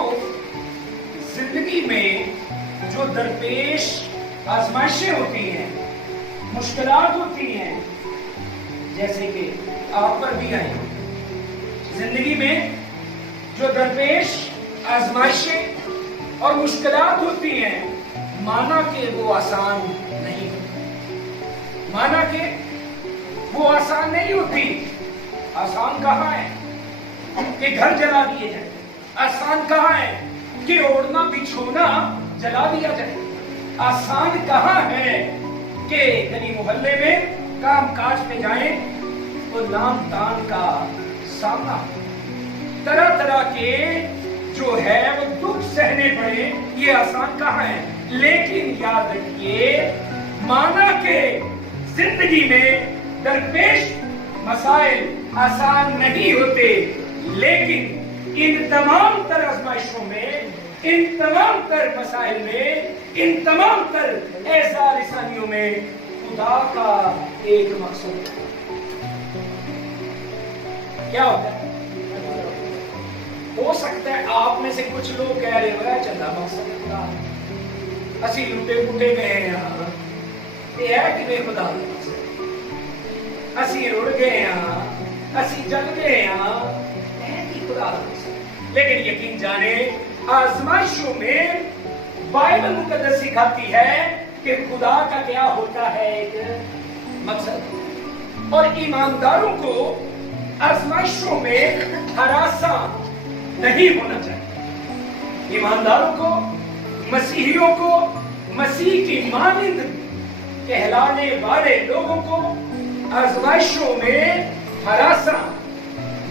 अजीजों, जिंदगी में जो दरपेश आजमाइशें होती हैं, मुश्किलात होती हैं, जैसे कि आप पर भी आई, जिंदगी में जो दरपेश आजमाइशें और मुश्किलात होती हैं, माना कि वो आसान नहीं होती, माना कि वो आसान नहीं होती। आसान कहाँ है कि घर जला दिए जाए, आसान कहाँ है कि ओढ़ना बिछोना जला दिया जाए, आसान कहाँ है कि गली मोहल्ले में काम काज पे जाएं तो लाम तान का सामना, तरह तरह के जो है वो दुख सहने पड़े, ये आसान कहाँ है। लेकिन याद रखिए, माना के जिंदगी में दरपेश मसाइल आसान नहीं होते, लेकिन इन तमाम तर आजमाइशों में, इन तमाम तर मसाइल में, इन तमाम तर ऐसा लिसानियों में खुदा का एक मकसद क्या होता है। हो सकता है आप में से कुछ लोग कह रहे हो चंदा मकसद खुदा असी लुटे पुटे गए हैं, ये है कि वे खुदा असी रुड़ गए हैं, असी जल गए हैं कि खुदा। लेकिन यकीन जाने आजमाइशों में बाइबल मुकद्दस सिखाती है कि खुदा का क्या होता है एक मकसद, और ईमानदारों को आजमाइशों में हरासा नहीं होना चाहिए। ईमानदारों को, मसीहियों को, मसीह की मानिंद कहलाने वाले लोगों को आजमाइशों में हरासा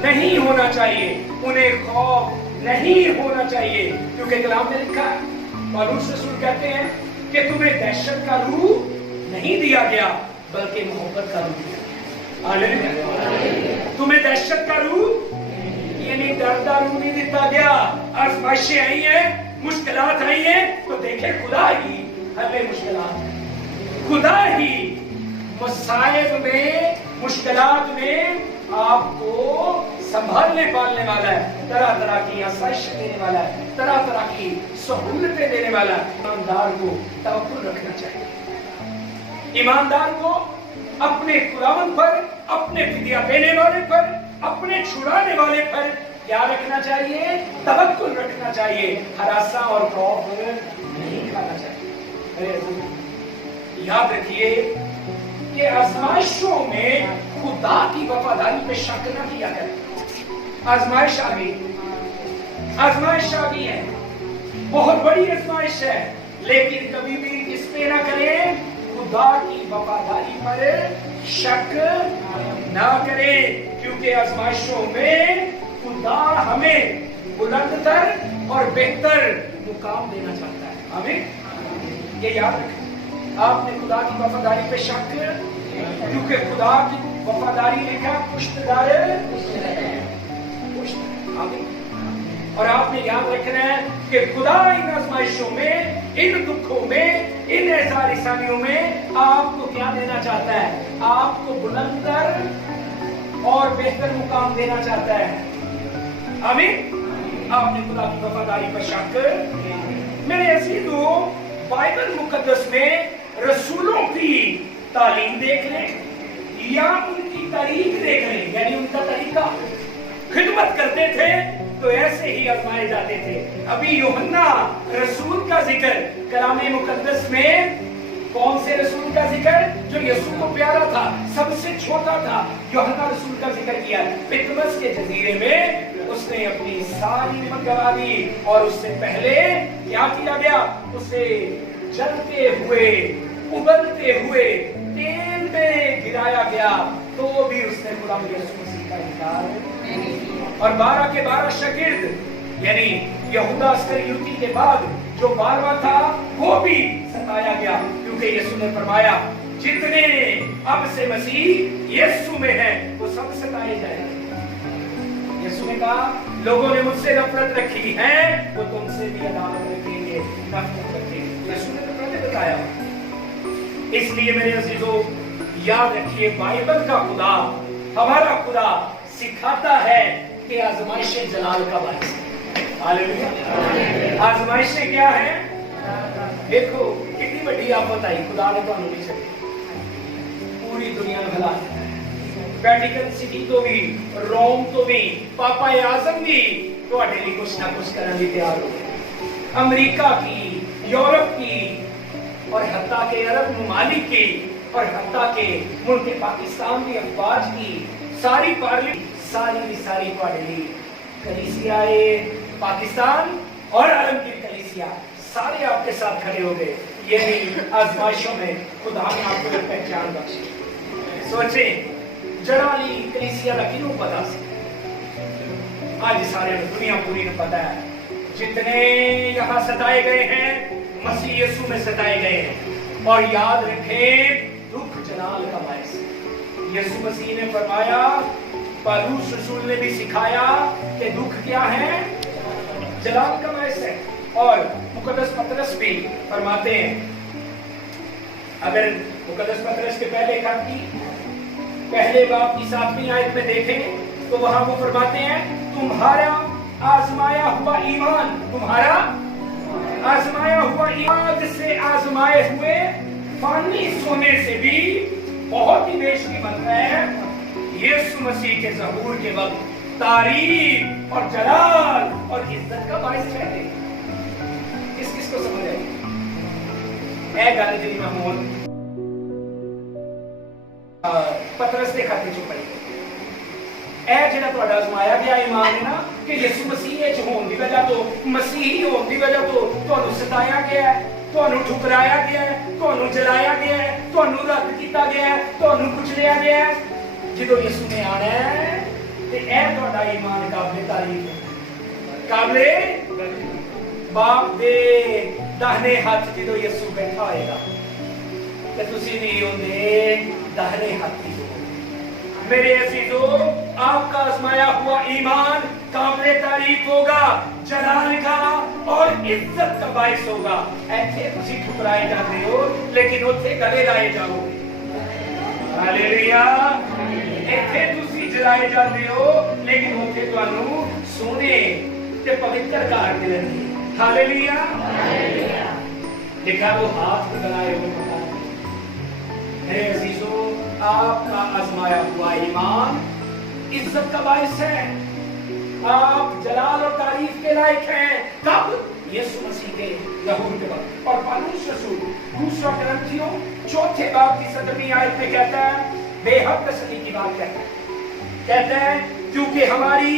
नहीं होना चाहिए, उन्हें खौफ नहीं होना चाहिए, क्योंकि कलाम में लिखा है, पौलुस रसूल कहते हैं कि तुम्हें दहशत का रूह नहीं दिया गया बल्कि मोहब्बत का रूह दिया गया। हालेलुया। तुम्हें दहशत का रूह यानी डर का रूह नहीं दिया गया। आजमाइशें आई हैं, मुश्किलात आई हैं, तो देखे खुदा ही हमें मुश्किलात, खुदा ही मसाइब में, मुश्किलात में आपको संभालने पालने वाला है, तरह तरह की आसाइश देने वाला है, तरह तरह की सहूलतें देने वाला है। ईमानदार को तवक्कुल रखना चाहिए। ईमानदार को अपने खुदावंद पर, अपने फिदिया देने वाले पर, अपने छुड़ाने वाले पर क्या रखना चाहिए? तवक्कुल रखना चाहिए। हरासा और खौफ नहीं खाना चाहिए। याद रखिए कि आजमाइशों में खुदा की वफादारी पे शक न किया करें। आजमाइश आ गई, आजमाइश आ गई है, बहुत बड़ी आजमाइश है, लेकिन कभी भी इस पे ना करें, खुदा की वफादारी पर शक ना करें, क्योंकि आजमाइशों में खुदा हमें बुलंदतर और बेहतर मुकाम देना चाहता है। आमीन। ये याद रखें, आपने खुदा की वफादारी पे शक, क्योंकि खुदा की वफादारी लिखा पुष्टदार पुष्ट। और आपने याद रखना है कि खुदा इन आजमाइशों में, इन दुखों में, इन आसानियों में आपको क्या देना चाहता है? आपको बुलंदतर और बेहतर मुकाम देना चाहता है। आमीन। आपने खुदा की वफादारी पर शक। मेरे अजीजों, बाइबल मुकद्दस में रसूलों की तालीम देख लें या उनकी तारीख देख लें, यानी उनका तरीका, खिदमत करते थे तो ऐसे ही आजमाए जाते थे। अभी यूहन्ना रसूल का जिक्र कलाम मुकद्दस में, कौन से रसूल का जिक्र? जो यीशु को प्यारा था, सबसे छोटा था, यूहन्ना रसूल का जिक्र किया। पितमस के जजीरे में उसने अपनी सारी हिम्मत गवा दी, और उससे पहले क्या किया गया? उसे जलते हुए, उबलते हुए तेल में गिराया गया, तो भी उसने खुदा यीशु मसीह का इनकार नहीं किया। और 12 के 12 शागिर्द, यानी यहूदा इस्करियोती के बाद जो 12वां था, वो भी सताया गया, क्योंकि यीशु ने फरमाया जितने अब से मसीह यीशु में हैं वो सब सताए जाएंगे। यीशु ने कहा लोगों ने मुझसे नफरत रखी है, वो तुमसे भी अदालत रखेंगे, नफरत रखेंगे। यीशु ने तो पहले बताया। इसलिए मेरे अजीजों, याद रखिए, बाइबल का खुदा, हमारा खुदा सिखाता है कि आजमाइशें जलाल का बायस है। हालेलुया। आजमाइशें क्या है? देखो कितनी बड़ी आफत आई, खुदा ने ਤੁਹਾਨੂੰ ਨਹੀਂ ਛੱਡੀ, ਪੂਰੀ ਦੁਨੀਆ ਨੂੰ ਹਿਲਾ ਦਿੱਤਾ। ਵੈਟੀਕਨ ਸਿਟੀ ਤੋਂ ਵੀ, ਰੋਮ ਤੋਂ ਵੀ, ਪਾਪਾ ਆਜ਼ਮ ਵੀ ਤੁਹਾਡੇ ਲਈ ਕੁਛ ਨਾ ਕੁਛ ਕਰਨ ਲਈ ਤਿਆਰ ਹੋ ਗਏ। ਅਮਰੀਕਾ की, यूरोप की और हत्ता के अरब ममालिक की और हत्ता के मुल्क पाकिस्तान की अफवाज की सारी पार्लियामेंट सारी ਤੁਹਾਡੇ ਲਈ कलीसियाए पाकिस्तान और अरब की कलीसिया सारे आपके साथ खड़े हो गए। ये भी आजमाइशों में खुदा ने आपको एक पहचान बख्शी। सोचे जड़ाली कलीसिया का किन्हों पता सी? आज सारे दुनिया पूरी ने पता है। जितने यहाँ सताए गए हैं मसीह यीशु में सताए गए हैं। और याद रखें दुख जलाल का बायस। यीशु मसीह ने फरमाया, पौलुस रसूल ने भी सिखाया कि दुख क्या है? जलाल का बायस है। और मुकद्दस पतरस भी फरमाते हैं, अगर मुकद्दस पतरस के पहले खत की पहले बाब की 7वीं आयत में देखें तो वहां वो फरमाते हैं, तुम्हारा आजमाया हुआ ईमान, तुम्हारा आजमाया हुआ ईमान से आजमाए हुए फानी सोने से भी बहुत ही बेशकीमत है। यीशु मसीह के ज़हूर के वक्त तारीफ और जलाल और इज्जत का बायस ठहरे। किस किस को समझ आई? ऐ गल जी मैं मोहन पतरस के खाते चो पढ़ी ऐ जिहड़ा तुहाडा आजमाया गया ईमान है ना कि यीशु मसीह विच होण दी वजह तो मसीही होण दी वजह तो तुहानू सताया गया है, तुहानू ठुकराया गया है, तुहानू जलाया गया है, तुहानू रद्द किया गया है, तुहानू कुचलिया गया है। जदों यीशु ने आना है ते ऐ तुहाडा ईमान काबिले तारीफ है। काबिले बाप दे दाहिने हाथ जदों यीशु बैठा होएगा ते तुसीं भी उहदे दाहिने हाथी हो। मेरे अजीजों, आपका आजमाया हुआ ईमान काबिले तारीफ होगा, जलाल का और इज्जत का बायस होगा। ऐसे तुसी ठुकराए जाते हो लेकिन उत्थे गले लाए जाओगे। हालेलुया। ऐसे तुसी जलाए जाते हो लेकिन उत्थे तुहानू सोने ते पवित्र कार मिलणगे। हालेलुया। लिखा वो हाथ गलाए हुए पता नहीं। मेरे अजीजों, आपका आजमाया हुआ ईमान इज्जत का बायस है। आप जलाल और तारीफ के लायक हैं। कब? यीशु मसीह के ज़हूर के वक्त। और पौलुस रसूल दूसरा कुरिन्थियों 4 बाब की 17वीं आयत में कहता है, बेहद तसल्ली की बात कहता है क्योंकि हमारी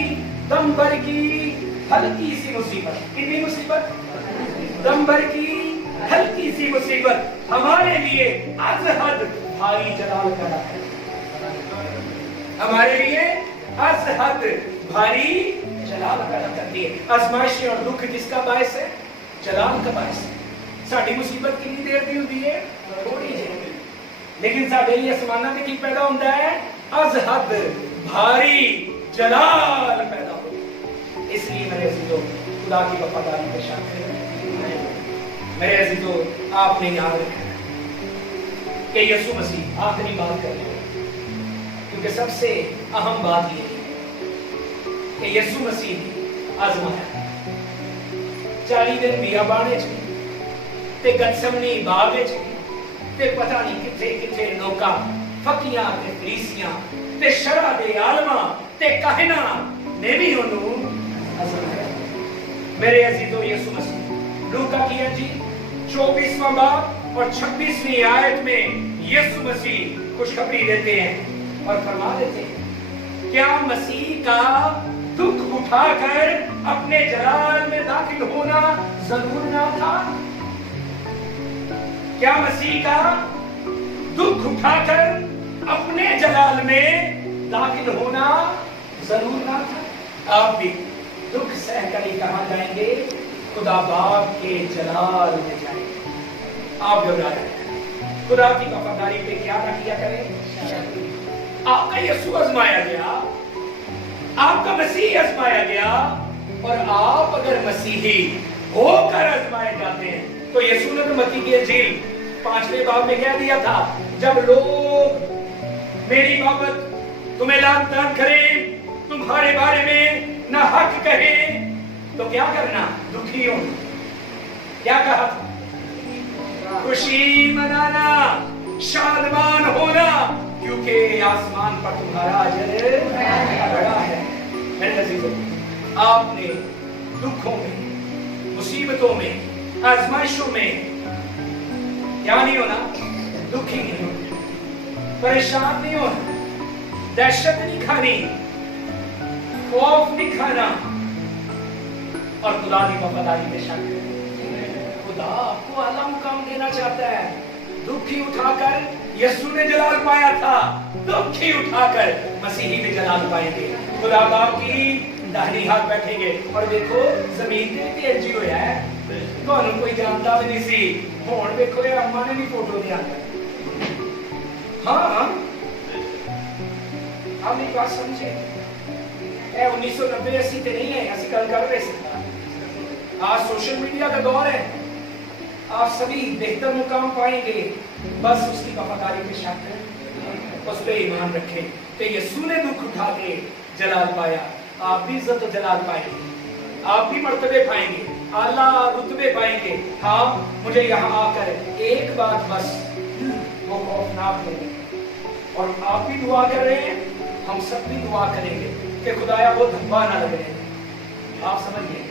दम भर की हल्की सी मुसीबत, कितनी मुसीबत? दम भर की हल्की सी मुसीबत हमारे लिए अज़हद भारी जलाल का है। हमारे लिए अज़हद भारी जलाल पैदा करती है। आजमाइश और दुख किसका बायस है? जलाल का बायस है। साडी मुसीबत कितनी देर दी होती है? थोड़ी देर। लेकिन साडे लिए आसमानां ते की पैदा होता है? अज़हद भारी जलाल पैदा होता है। इसलिए मेरे अजीजों, खुदा की वफादारी पे शक करें। मेरे अजीजों, आपने याद रखना कि यीशु मसीह आखिरी बात कर रहे हैं, क्योंकि सबसे अहम बात ये है कि यीशु मसीह आजमाया 40 दिन बियाबाने ते गतसमनी बाग ते पता नहीं किथे किथे लोका फकीयां ते फरीसियां ते शरा दे आलमा ते कहना ने भी उन्हों आजमाया। मेरे अजीजों, यीशु मसीह लूका की अंजील 24वां बाब और 26वीं आयत में यीशु मसीह खुशखबरी देते हैं और फरमा देते हैं, क्या मसीह का दुख उठाकर अपने जलाल में दाखिल होना जरूर ना था? क्या मसीह का दुख उठाकर अपने जलाल में दाखिल होना जरूर ना था? आप भी दुख सहकर ही कहां जाएंगे? खुदा बाप के जलाल में जाएंगे। आप घबरा रहे, खुदा की वफादारी पे क्या ना किया करें। आपका यीशु आजमाया गया, आपका मसीह आजमाया गया, और आप अगर मसीही होकर आजमाए जाते हैं तो यीशु ने तो मत्ती की अंजील 5वें बाब में कह दिया था, जब लोग मेरी बाबत तुम्हें लानतान करें, तुम्हारे बारे में ना हक कहें, तो क्या करना? दुखी होना। क्या कहा था? खुशी मनाना, शादमान होना, क्योंकि आसमान पर तुम्हारा अजर बड़ा है। मेरे अजीजों, आपने दुखों में, मुसीबतों में, आजमाइशों में क्या नहीं होना? दुखी नहीं होना, परेशान नहीं होना, दहशत नहीं खानी, खौफ नहीं खाना, और खुदा की वफादारी में शामिल। खुदा आपको आला मुकाम देना चाहता है। दुखी उठाकर यीशु ने जलाल पाया था, दुखी उठाकर मसीही में जलाल पाएंगे। खुदा बाप की दाहिनी हाथ बैठेंगे। और देखो जमीन ते भी इंज ही होया है, ਤੁਹਾਨੂੰ कोई जानता भी नहीं सी। ਹੁਣ देखो ये अम्मा ने भी फोटो दिया। हाँ, आप एक बात समझे, 1990 ते नहीं है, असि गल कर रहे थे। आज सोशल मीडिया का दौर है, आप सभी बेहतर मुकाम पाएंगे, बस उसकी वफादारी पे शक करें, उस पे ईमान रखें। तो यीशु ने दुख उठा के जलाल पाया, आप भी इज्जत और जलाल पाएंगे, आप भी मर्तबे पाएंगे, आला रुतबे पाएंगे। हाँ, मुझे यहाँ आकर एक बात बस, वो खौफनाक है। और आप भी दुआ कर रहे हैं, हम सब भी दुआ करेंगे कि खुदाया वो धब्बा ना लगने देना। आप समझिए,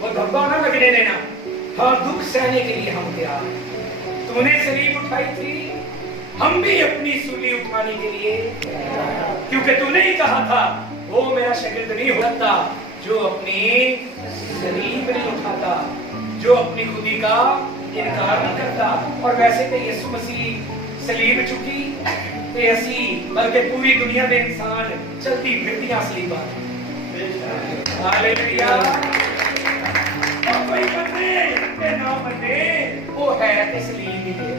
वो धब्बा ना लगने देना। हाँ, दुख सहने के लिए हम तैयार हैं। तूने सलीब उठाई थी, हम भी अपनी सूली उठाने के लिए, क्योंकि तूने ही कहा था वो मेरा शागिर्द नहीं हो सकता जो अपनी सलीब नहीं उठाता, जो अपनी खुदी का इनकार नहीं करता। और वैसे तो यीशु मसीह सलीब चुकी ते असी, बल्कि पूरी दुनिया में इंसान चलती फिरती सलीबा। हालेलुया। और कोई मने ते ना मने, वो है ते सलीब ही है।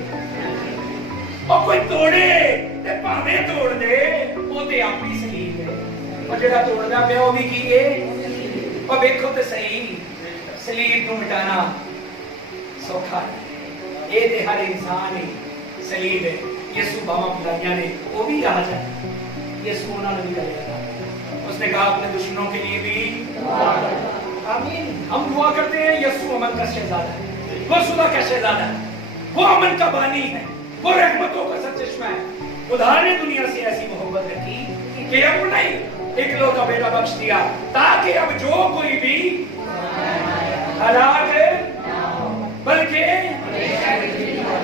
और कोई तोड़े ते भावे तोड़ दे, वो ते आप ही सलीब है। और जेड़ा तोड़दा पिया वो भी की है। और देखो तो सही, सलीब को मिटाना सौखा है। ये ते हर इंसान ही सलीब है। यीशु बाबा बुलाइया ने वो भी कहा जाए, यीशु उन्होंने भी कहा, उसने कहा अपने दुश्मनों के लिए भी आमीन। हम दुआ करते हैं, यीशु अमन का शहजादा है, वो सुलह का शहजादा है, वो अमन का बानी है, वो रहमतों का सरचश्मा है। खुदा ने दुनिया से ऐसी मोहब्बत रखी कि अब नहीं इकलौता बेटा बख्श दिया, ताकि अब जो कोई भी हलाक बल्कि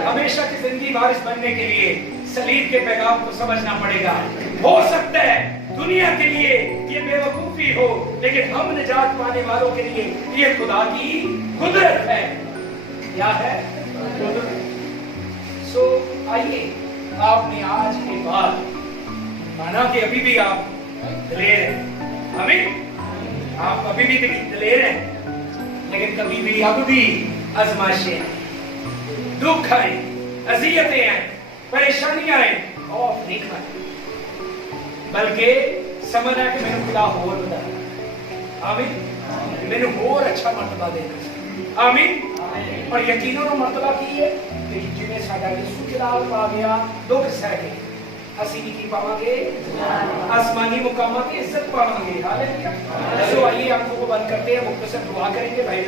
हमेशा की जिंदगी वारिस बनने के लिए सलीब के पैगाम को समझना पड़ेगा। हो सकता है दुनिया के लिए ये बेवकूफी हो, लेकिन हम निजात पाने वालों के लिए ये खुदा की कुदरत है। क्या है? सो आइए, आपने आज के बाद माना कि अभी भी आप दलेर हैं, आमीन, आप अभी भी दलेर हैं, लेकिन कभी भी अब भी आजमाइशें हैं, दुख आए, अजियतें आए, परेशानियां आए, खौफ नहीं खाए, बल्कि समझना कि मैंने खुदा होर बताया, आमीन, मैंने होर अच्छा मर्तबा देना, आमीन। और यकीनन मर्तबा की है कि जिन्हें साडा यीशु जलाल पा गया, दुख सह गए, ਅਸੀਂ ਕੀ ਪਾਵਾਂਗੇ? आसमानी मुकामात की इज्जत पावांगे। हालेलुया। तो आइए आंखों को बंद करते हैं, मुख्तसर दुआ करेंगे भाई।